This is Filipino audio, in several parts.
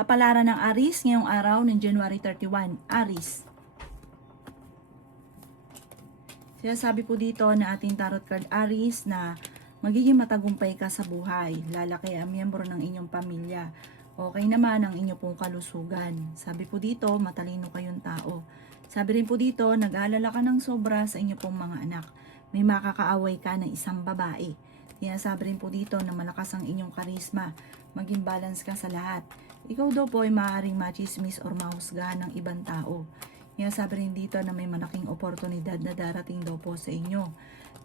Kapalaran ng Aries ngayong araw ng January 31. Aries. Sinasabi po dito na ating tarot card Aries na magiging matagumpay ka sa buhay. Lalaki ang miyembro ng inyong pamilya. Okay naman ang inyong pong kalusugan. Sabi po dito, matalino kayong tao. Sabi rin po dito, nag-aalala ka ng sobra sa inyong pong mga anak. May makakaaway ka ng isang babae. Sabi rin po dito na malakas ang inyong karisma. Maging balance ka sa lahat. Ikaw daw po ay maaaring machismis or mahusgahan ng ibang tao. Sabi rin dito na may malaking oportunidad na darating daw po sa inyo.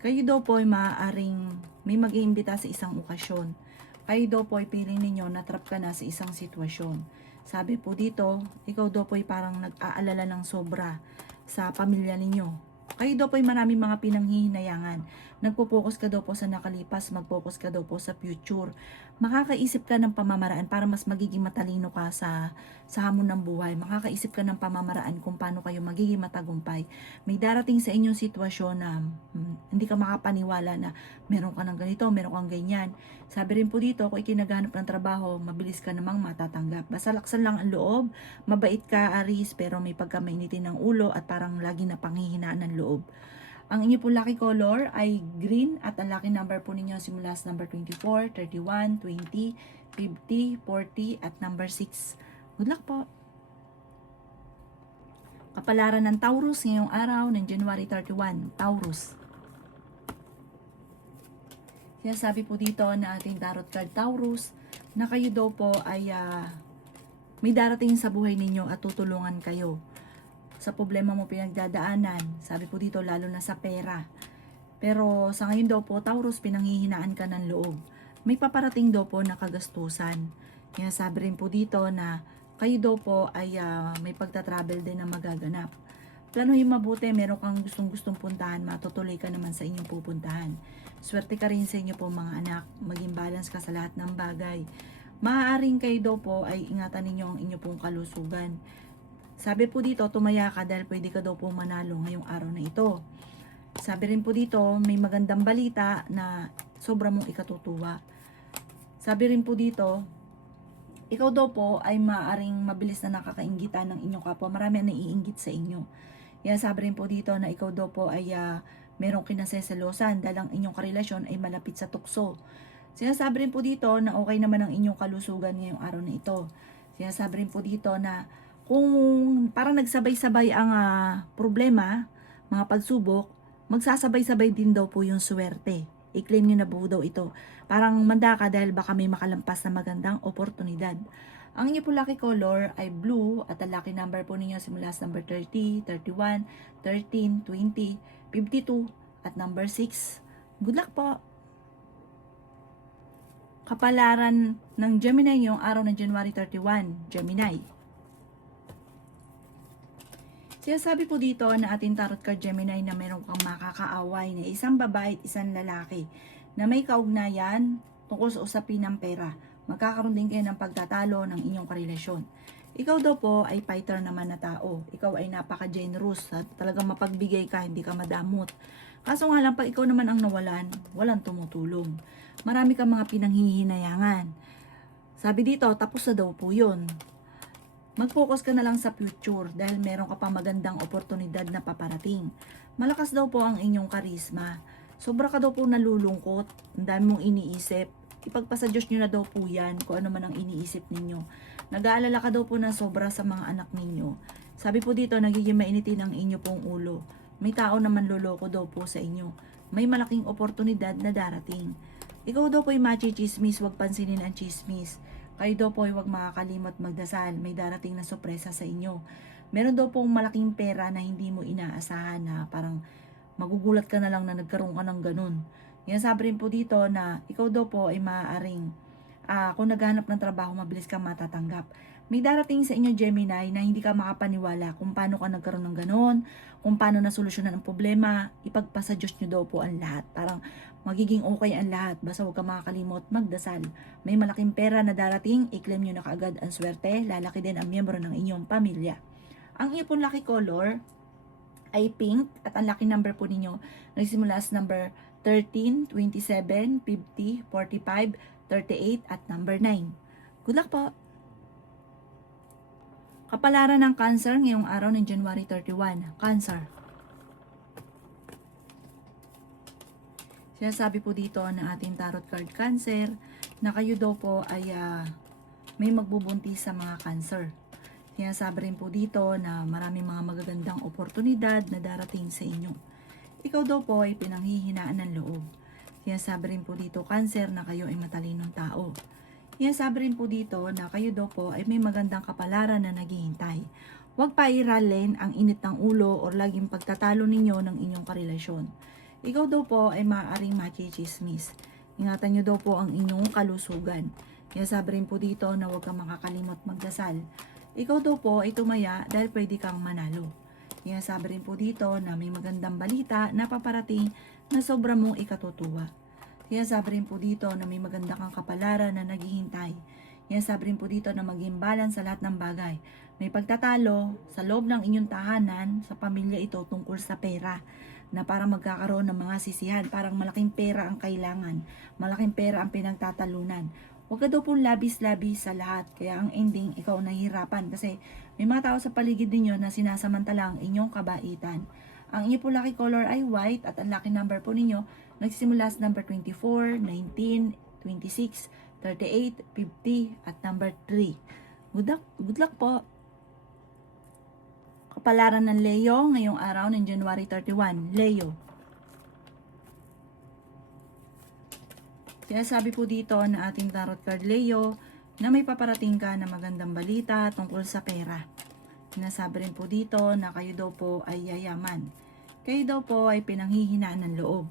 Kayo daw po ay maaaring may mag-iimbita sa isang okasyon. Kayo daw po ay piling ninyo na trap ka na sa isang sitwasyon. Sabi po dito, ikaw daw po ay parang nag-aalala ng sobra sa pamilya ninyo. Kayo daw po ay maraming mga pinanghihinayangan. Nagpo-focus ka daw po sa nakalipas, mag-focus ka daw po sa future. Makakaisip ka ng pamamaraan para mas magiging matalino ka sa hamon ng buhay. Makakaisip ka ng pamamaraan kung paano kayo magiging matagumpay. May darating sa inyong sitwasyon na hindi ka makapaniwala na meron ka ng ganito, meron kang ganyan. Sabi rin po dito, kung ikinaghanap ng trabaho, mabilis ka namang matatanggap. Basta laksan lang ang loob, mabait ka Aries, pero may pagkamainitin ng ulo at parang lagi na panghihinaan ng loob. Ang inyo po lucky color ay green at ang lucky number po ninyo simula sa number 24, 31, 20, 50, 40 at number 6. Good luck po! Kapalaran ng Taurus ngayong araw ng January 31. Taurus. Sabi po dito na ating tarot card Taurus na kayo daw po ay may darating sa buhay ninyo at tutulungan kayo sa problema mo pinagdadaanan. Sabi po dito lalo na sa pera. Pero sa ngayon daw po Taurus, pinanghihinaan ka ng loob. May paparating daw po na kagastusan. Sabi rin po dito na kayo daw po ay may pagta-travel din na magaganap. Planuhin mabuti, meron kang gustong puntahan, matutuloy ka naman sa inyong pupuntahan. Swerte ka rin sa inyo po mga anak, maging balance ka sa lahat ng bagay. Maaaring kayo daw po ay ingatan ninyo ang inyong pong kalusugan. Sabi po dito, tumaya ka dahil pwede ka daw po manalo ngayong araw na ito. Sabi rin po dito, may magandang balita na sobra mong ikatutuwa. Sabi rin po dito, ikaw daw po ay maaaring mabilis na nakakainggitan ng inyong kapwa. Marami ang naiinggit sa inyo. Sabi rin po dito na ikaw daw po ay merong kinaseselosan dahil ang inyong karelasyon ay malapit sa tukso. Sinasabi rin po dito na okay naman ang inyong kalusugan ngayong araw na ito. Sinasabi rin po dito na kung parang nagsabay-sabay ang problema, mga pagsubok, magsasabay-sabay din daw po yung swerte. I-claim nyo na po daw ito. Parang manda ka dahil baka may makalampas na magandang oportunidad. Ang inyo po lucky color ay blue at ang lucky number po ninyo simula sa number 30, 31, 13, 20, 52 at number 6. Good luck po! Kapalaran ng Gemini yung araw ng January 31, Gemini. Sinasabi po dito na ating tarot card Gemini na meron kang makakaaway na isang babae at isang lalaki na may kaugnayan tungkol sa usapin ng pera. Magkakaroon din kayo ng pagtatalo ng inyong karelasyon. Ikaw daw po ay fighter naman na tao. Ikaw ay napaka-generous at talagang mapagbigay ka, hindi ka madamot. Kaso nga lang, pag ikaw naman ang nawalan, walang tumutulong. Marami kang mga pinanghihinayangan. Sabi dito, tapos na daw po yun. Mag-focus ka na lang sa future dahil meron ka pang magandang oportunidad na paparating. Malakas daw po ang inyong karisma. Sobra ka daw po nalulungkot, ang dami mong iniisip. Ipagpasa Diyos nyo na daw po yan kung ano man ang iniisip ninyo. Nag-aalala ka daw po na sobra sa mga anak ninyo. Sabi po dito, nagiging mainitin ang inyo pong ulo. May tao naman loloko daw po sa inyo. May malaking oportunidad na darating. Ikaw daw po ay machi-chismis, huwag pansinin ang chismis. Kayo daw po ay huwag makakalimot magdasal. May darating na sorpresa sa inyo. Meron daw pong malaking pera na hindi mo inaasahan na parang magugulat ka na lang na nagkaroon ka ng ganun. Sabi rin po dito na ikaw daw po ay maaaring kung naghanap ng trabaho, mabilis kang matatanggap. May darating sa inyo Gemini na hindi ka makapaniwala kung paano ka nagkaroon ng ganun, kung paano nasolusyonan ang problema. Ipagpasa Diyos nyo daw po ang lahat. Parang magiging okay ang lahat. Basta huwag ka makakalimot magdasal. May malaking pera na darating, i-claim nyo na kaagad ang swerte. Lalaki din ang miyembro ng inyong pamilya. Ang inyong pong lucky color ay pink at ang lucky number po ninyo nagsimula sa number 13, 27, 50, 45, 38 at number 9. Good luck po! Kapalaran ng Cancer ngayong araw ng January 31. Cancer. Sinasabi po dito ng ating tarot card Cancer na kayo daw po ay may magbubuntis sa mga Cancer. Sinasabi rin po dito na maraming mga magagandang oportunidad na darating sa inyo. Ikaw daw po ay pinanghihinaan ng loob. Sinasabi rin po dito Cancer na kayo ay matalinong tao. Sinasabi rin po dito na kayo daw po ay may magandang kapalaran na naghihintay. Huwag pairalin ang init ng ulo o laging pagtatalo ninyo ng inyong karelasyon. Ikaw daw po ay maaaring machichismis. Ingatan nyo daw po ang inyong kalusugan. Sinasabi rin po dito na huwag kang makakalimot magdasal. Ikaw daw po ay tumaya dahil pwede kang manalo. Sinasabi rin po dito na may magandang balita na paparating na sobra mong ikatutuwa. Sinasabi rin po dito na may maganda kang kapalaran na naghihintay. Sinasabi rin po dito na maging balance sa lahat ng bagay. May pagtatalo sa loob ng inyong tahanan, sa pamilya ito tungkol sa pera, na parang magkakaroon ng mga sisihan, parang malaking pera ang kailangan, malaking pera ang pinagtatalunan. Huwag ka daw pong labis-labis sa lahat, kaya ang ending, ikaw nahihirapan kasi may mga tao sa paligid ninyo na sinasamantala ang inyong kabaitan. Ang inyo po lucky color ay white at ang lucky number po ninyo nagsimula sa number 24, 19, 26, 38, 50 at number 3. Good luck po! Kapalaran ng Leo ngayong araw ng January 31. Leo. Sinasabi po dito na ating tarot card Leo na may paparating ka na magandang balita tungkol sa pera. Sinasabi rin po dito na kayo daw po ay yayaman. Kayo daw po ay pinanghihinaan ng loob.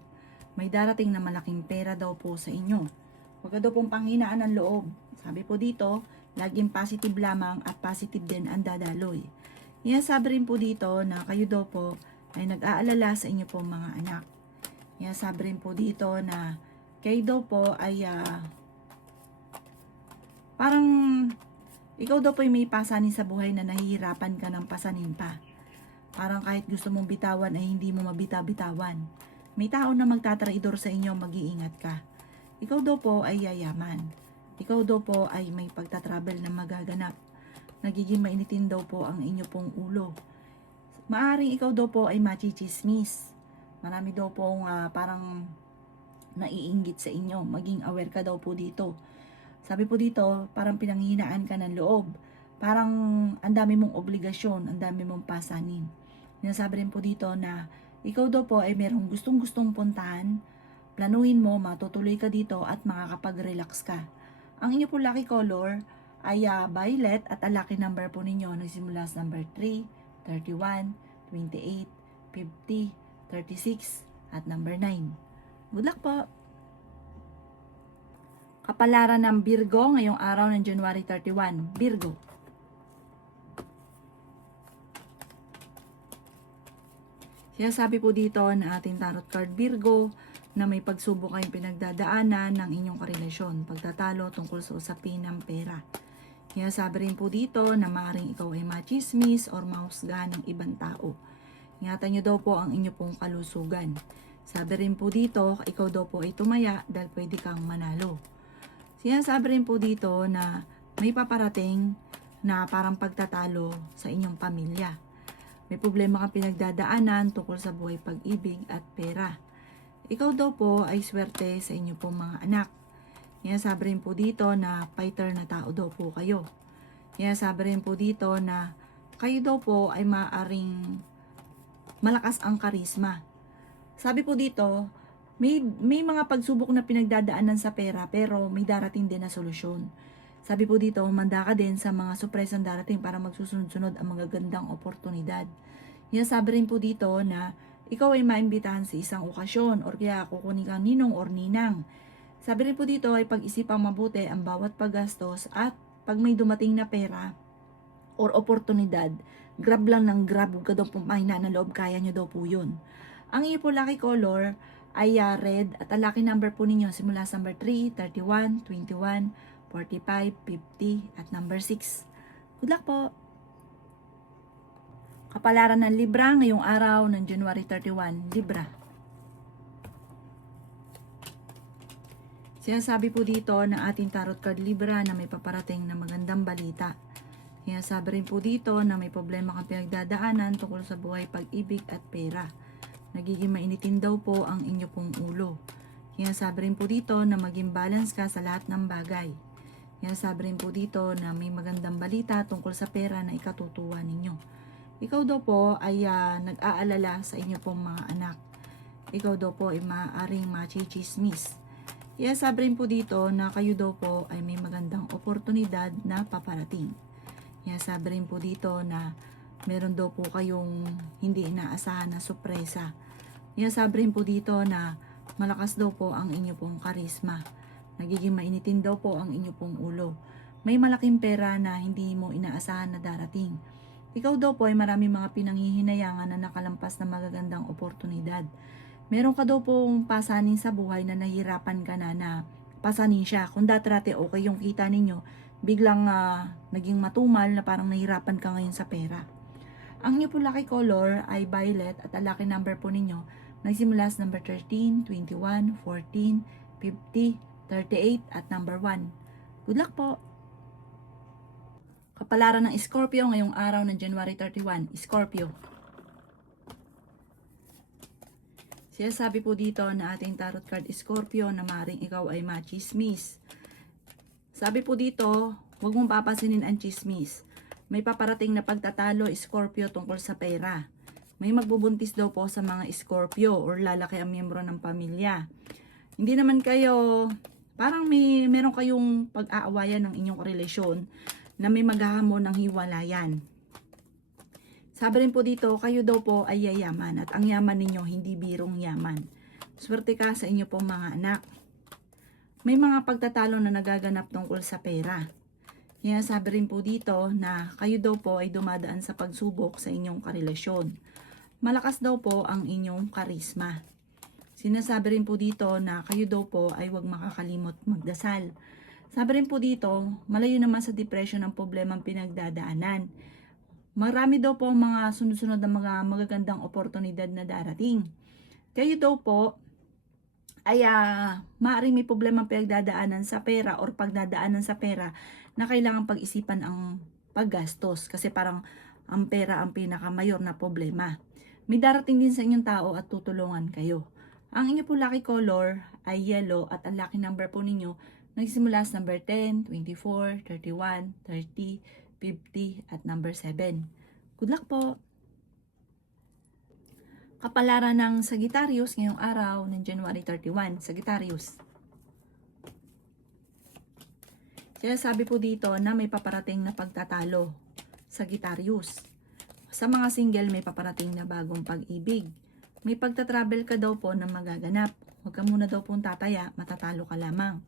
May darating na malaking pera daw po sa inyo. Huwag ka daw pong panghinaan ng loob. Sabi po dito, laging positive lamang at positive din ang dadaloy. Sabi rin po dito na kayo daw po ay nag-aalala sa inyo pong mga anak. Sabi rin po dito na kayo daw po ay parang ikaw daw po ay may pasanin sa buhay na nahihirapan ka ng pasanin pa. Parang kahit gusto mong bitawan ay hindi mo mabita-bitawan. May tao na magtatraidor sa inyo, mag-iingat ka. Ikaw daw po ay yayaman. Ikaw daw po ay may pagtatravel na magaganap. Nagiging mainitin daw po ang inyo pong ulo. Maaring ikaw daw po ay machichismis. Marami daw pong parang naiinggit sa inyo. Maging aware ka daw po dito. Sabi po dito, parang pinanghihinaan ka ng loob. Parang ang dami mong obligasyon, ang dami mong pasanin. Sinasabi rin po dito na ikaw daw po ay merong gustong-gustong puntahan, planuhin mo, matutuloy ka dito at makakapag-relax ka. Ang inyo po lucky color ay violet at ang lucky number po ninyo nagsimula sa number 3, 31, 28, 50, 36 at number 9. Good luck po! Kapalaran ng Virgo ngayong araw ng January 31. Virgo. Sinasabi po dito na ating tarot card Virgo na may pagsubok kayong pinagdadaanan ng inyong karelasyon, pagtatalo tungkol sa usapin ng pera. Sinasabi rin po dito na maaaring ikaw ay machismis or mahusgahan ng ibang tao. Ingatan nyo daw po ang inyong pong kalusugan. Sabi rin po dito, ikaw daw po ay tumaya dahil pwede kang manalo. Sinasabi rin po dito na may paparating na parang pagtatalo sa inyong pamilya. May problema kang pinagdadaanan tungkol sa buhay, pag-ibig at pera. Ikaw daw po ay swerte sa inyo pong mga anak. Sinasabi rin po dito na fighter na tao daw po kayo. Sinasabi rin po dito na kayo daw po ay maaaring malakas ang karisma. Sabi po dito, may mga pagsubok na pinagdadaanan sa pera pero may darating din na solusyon. Sabi po dito, manda ka din sa mga surpresang darating para magsusunod-sunod ang magagandang oportunidad. Sabi rin po dito na ikaw ay maimbitahan sa isang okasyon or kaya kukunin kang ninong or ninang. Sabi rin po dito ay pag-isipang mabuti ang bawat paggastos at pag may dumating na pera or oportunidad, grab lang ng grab, huwag ka daw pumahina ng loob, kaya nyo daw po yun. Ang iyo po lucky color ay red at ang lucky number po ninyo simula sa number 3, 31, 21, 45, 50 at number 6. Good luck po! Kapalaran ng Libra ngayong araw ng January 31. Libra. Sinasabi po dito ng ating tarot card Libra na may paparating na magandang balita. Kaya sabi rin po dito na may problema kang pinagdadaanan tungkol sa buhay, pag-ibig at pera. Nagiging mainitin daw po ang inyo pong ulo. Kaya sabi rin po dito na maging balance ka sa lahat ng bagay. Kaya sabi rin po dito na may magandang balita tungkol sa pera na ikatutuwa ninyo. Ikaw daw po ay nag-aalala sa inyo pong mga anak. Ikaw daw po ay maaaring machichismis. Kaya sabi rin po dito na kayo daw po ay may magandang oportunidad na paparating. Kaya sabi rin po dito na meron daw po kayong hindi inaasahan na sorpresa. Kaya sabi rin po dito na malakas daw po ang inyo pong karisma. Nagiging mainitin daw po ang inyo pong ulo. May malaking pera na hindi mo inaasahan na darating. Ikaw daw po ay marami mga pinanghihinayangan na nakalampas na magagandang oportunidad. Meron ka daw pong pasanin sa buhay na nahihirapan ka na pasanin siya. Kung dati okay yung kita ninyo, biglang naging matumal na parang nahihirapan ka ngayon sa pera. Ang inyo po lucky color ay violet at ang lucky number po ninyo nagsimula sa number 13, 21, 14, 50, 38 at number 1. Good luck po! Kapalaran ng Scorpio ngayong araw ng January 31. Scorpio. Siya sabi po dito na ating tarot card Scorpio na maring ikaw ay machismis. Sabi po dito, huwag mong papasinin ang chismis. May paparating na pagtatalo Scorpio tungkol sa pera. May magbubuntis daw po sa mga Scorpio or lalaki ang miyembro ng pamilya. Hindi naman kayo, parang meron kayong pag-aawayan ng inyong relasyon na may maghahamon ng hiwalayan. Sabi rin po dito, kayo daw po ay yayaman at ang yaman ninyo hindi birong yaman. Swerte ka sa inyo pong mga anak. May mga pagtatalo na nagaganap tungkol sa pera. Kaya sabi rin po dito na kayo daw po ay dumadaan sa pagsubok sa inyong karelasyon. Malakas daw po ang inyong karisma. Sinasabi rin po dito na kayo daw po ay huwag makakalimot magdasal. Sabi rin po dito, malayo naman sa depression ang problemang pinagdadaanan. Marami daw po mga sunod-sunod na mga magagandang oportunidad na darating. Kayo daw po ay maaaring may problemang pinagdadaanan sa pera or pagdadaanan sa pera na kailangan pag-isipan ang paggastos kasi parang ang pera ang pinakamayor na problema. May darating din sa inyong tao at tutulungan kayo. Ang inyo po lucky color ay yellow at ang lucky number po ninyo nagsimula sa number 10, 24, 31, 30, 50 at number 7. Good luck po! Kapalaran ng Sagittarius ngayong araw ng January 31. Sagittarius. Kaya sabi po dito na may paparating na pagtatalo. Sagittarius. Sa mga single may paparating na bagong pag-ibig. May pagta-travel ka daw po na magaganap. Huwag ka muna daw pong tataya, matatalo ka lamang.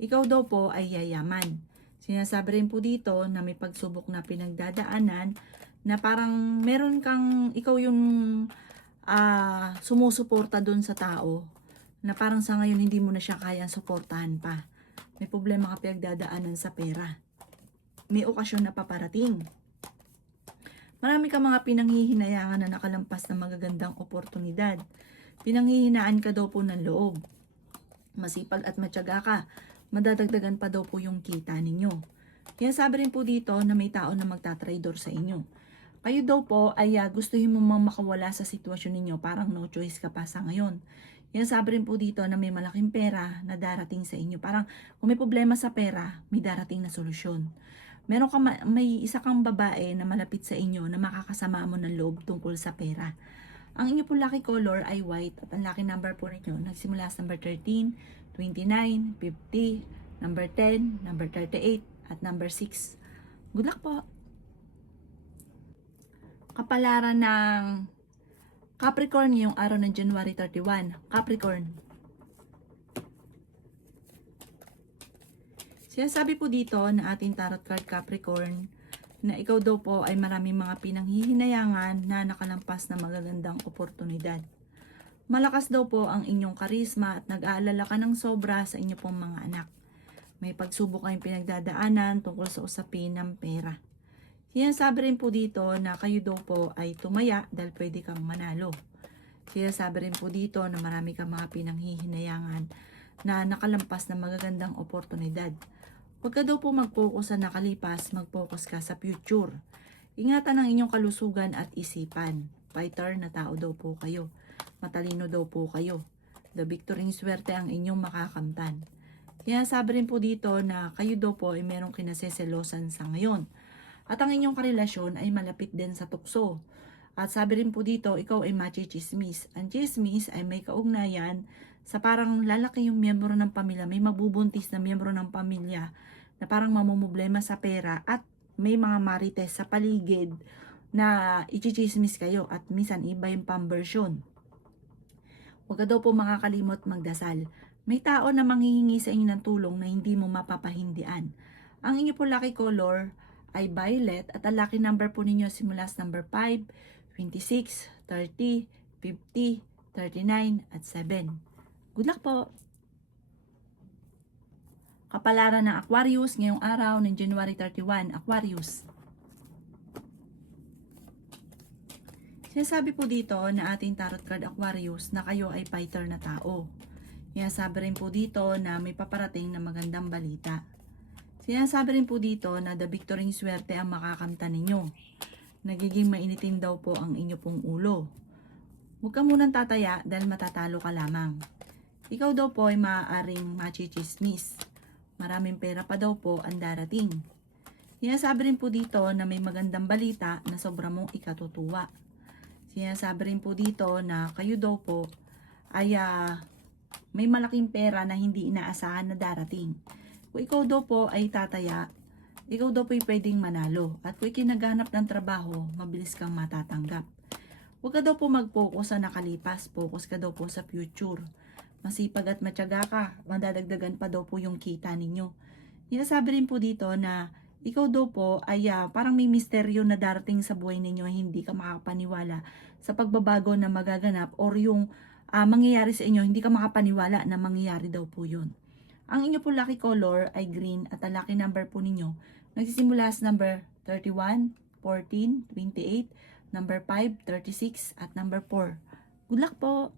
Ikaw daw po ay yayaman. Sinasabi rin po dito na may pagsubok na pinagdadaanan na parang meron kang, ikaw yung sumusuporta dun sa tao na parang sa ngayon hindi mo na siya kayang suportahan pa. May problema ka pinagdadaanan sa pera. May okasyon na paparating. Marami ka mga pinanghihinayangan na nakalampas na magagandang oportunidad. Pinanghihinaan ka daw po ng loob. Masipag at matyaga ka. Madadagdagan pa daw po yung kita ninyo. Kaya sabi rin po dito na may tao na magtatraidor sa inyo. Kayo daw po ay gustuhin mo makawala sa sitwasyon ninyo. Parang no choice ka pa sa ngayon. Kaya sabi rin po dito na may malaking pera na darating sa inyo. Parang kung may problema sa pera, may darating na solusyon. May isa kang babae na malapit sa inyo na makakasama mo ng loob tungkol sa pera. Ang inyo po lucky color ay white at ang lucky number po ninyo nagsimula sa number 13, 29, 50, number 10, number 38 at number 6. Good luck po! Kapalaran ng Capricorn ngayong araw ng January 31. Capricorn. Sinasabi po dito na ating tarot card Capricorn na ikaw daw po ay maraming mga pinanghihinayangan na nakalampas na magagandang oportunidad. Malakas daw po ang inyong karisma at nag-aalala ka ng sobra sa inyo pong mga anak. May pagsubok kayong pinagdadaanan tungkol sa usapin ng pera. Sinasabi rin po dito na kayo daw po ay tumaya dahil pwede kang manalo. Sinasabi rin po dito na marami kang mga pinanghihinayangan na nakalampas na magagandang oportunidad. Huwag ka daw po mag-focus sa nakalipas, mag-focus ka sa future. Ingatan ang inyong kalusugan at isipan. Fighter na tao daw po kayo. Matalino daw po kayo. The victory swerte ang inyong makakamtan. Kaya sabi rin po dito na kayo daw po ay merong kinaseselosan sa ngayon. At ang inyong karelasyon ay malapit din sa tukso. At sabi rin po dito, ikaw ay machichismis. Ang chismis ay may kaugnayan sa parang lalaki yung miyembro ng pamilya, may mabubuntis na miyembro ng pamilya na parang mamumblema sa pera at may mga marites sa paligid na ichichismis kayo at minsan iba yung pambersyon. Huwag ka daw po makakalimot magdasal. May tao na manghihingi sa inyo ng tulong na hindi mo mapapahindian. Ang inyo po lucky color ay violet at ang lucky number po ninyo simula sa number 5, 26, 30, 50, 39 at 7. Good luck po! Kapalaran ng Aquarius ngayong araw ng January 31, Aquarius. Sinasabi po dito na ating tarot card Aquarius na kayo ay fighter na tao. Sinasabi rin po dito na may paparating na magandang balita. Sinasabi rin po dito na the victory swerte ang makakamtan ninyo. Nagiging mainitin daw po ang inyo pong ulo. Huwag ka munang tataya dahil matatalo ka lamang. Ikaw daw po ay maaaring machichismis. Maraming pera pa daw po ang darating. Sinasabi rin po dito na may magandang balita na sobra mong ikatutuwa. Sinasabi rin po dito na kayo daw po ay may malaking pera na hindi inaasahan na darating. Kung ikaw daw po ay tataya, ikaw daw po ay pwedeng manalo. At kung ikinaghanap ng trabaho, mabilis kang matatanggap. Huwag ka daw po mag-focus sa nakalipas, focus ka daw po sa future. Masipag at matyaga ka, madadagdagan pa daw po yung kita ninyo. Sinasabi rin po dito na ikaw daw po ay parang may misteryo na darating sa buhay ninyo, hindi ka makapaniwala sa pagbabago na magaganap or yung mangyayari sa inyo, hindi ka makapaniwala na mangyayari daw po yun. Ang inyo po lucky color ay green at ang lucky number po ninyo nagsisimula sa number 31, 14, 28, number 5, 36 at number 4. Good luck po!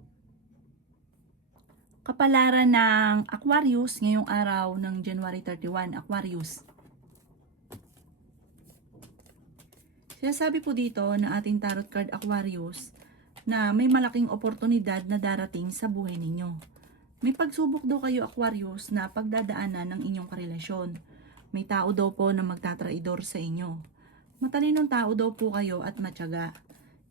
Kapalaran ng Aquarius ngayong araw ng January 31, Aquarius. Sinasabi po dito na ating tarot card Aquarius na may malaking oportunidad na darating sa buhay ninyo. May pagsubok daw kayo Aquarius na pagdadaanan ng inyong karelasyon. May tao daw po na magtatraidor sa inyo. Matalinong tao daw po kayo at matyaga.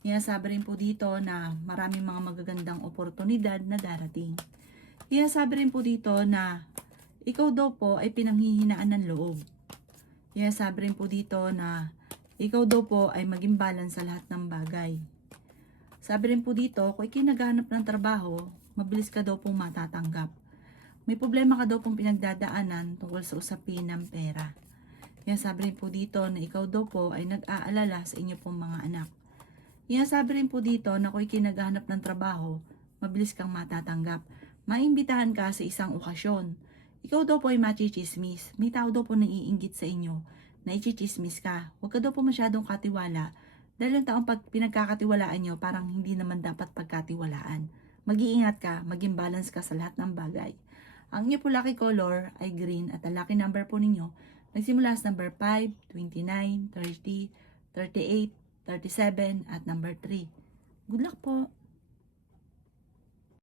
Sinasabi rin po dito na maraming mga magagandang oportunidad na darating. Sinasabi rin po dito na ikaw daw po ay pinanghihinaan ng loob. Sinasabi rin po dito na ikaw daw po ay maging balance sa lahat ng bagay. Sabi rin po dito, kung ikinaghanap ng trabaho, mabilis ka daw pong matatanggap. May problema ka daw pong pinagdadaanan tungkol sa usapin ng pera. Sinasabi rin po dito na ikaw daw po ay nag-aalala sa inyo pong mga anak. Sinasabi rin po dito na kung ikinaghanap ng trabaho, mabilis kang matatanggap. Maimbitahan ka sa isang okasyon. Ikaw daw po ay machichismis. May tao daw po naiinggit sa inyo na ichichismis ka. Huwag ka daw po masyadong katiwala dahil yung taong pag pinagkakatiwalaan nyo parang hindi naman dapat pagkatiwalaan. Mag-iingat ka, maging balance ka sa lahat ng bagay. Ang inyo po lucky color ay green at ang lucky number po ninyo nagsimula sa number 5, 29, 30, 38, 37 at number 3. Good luck po!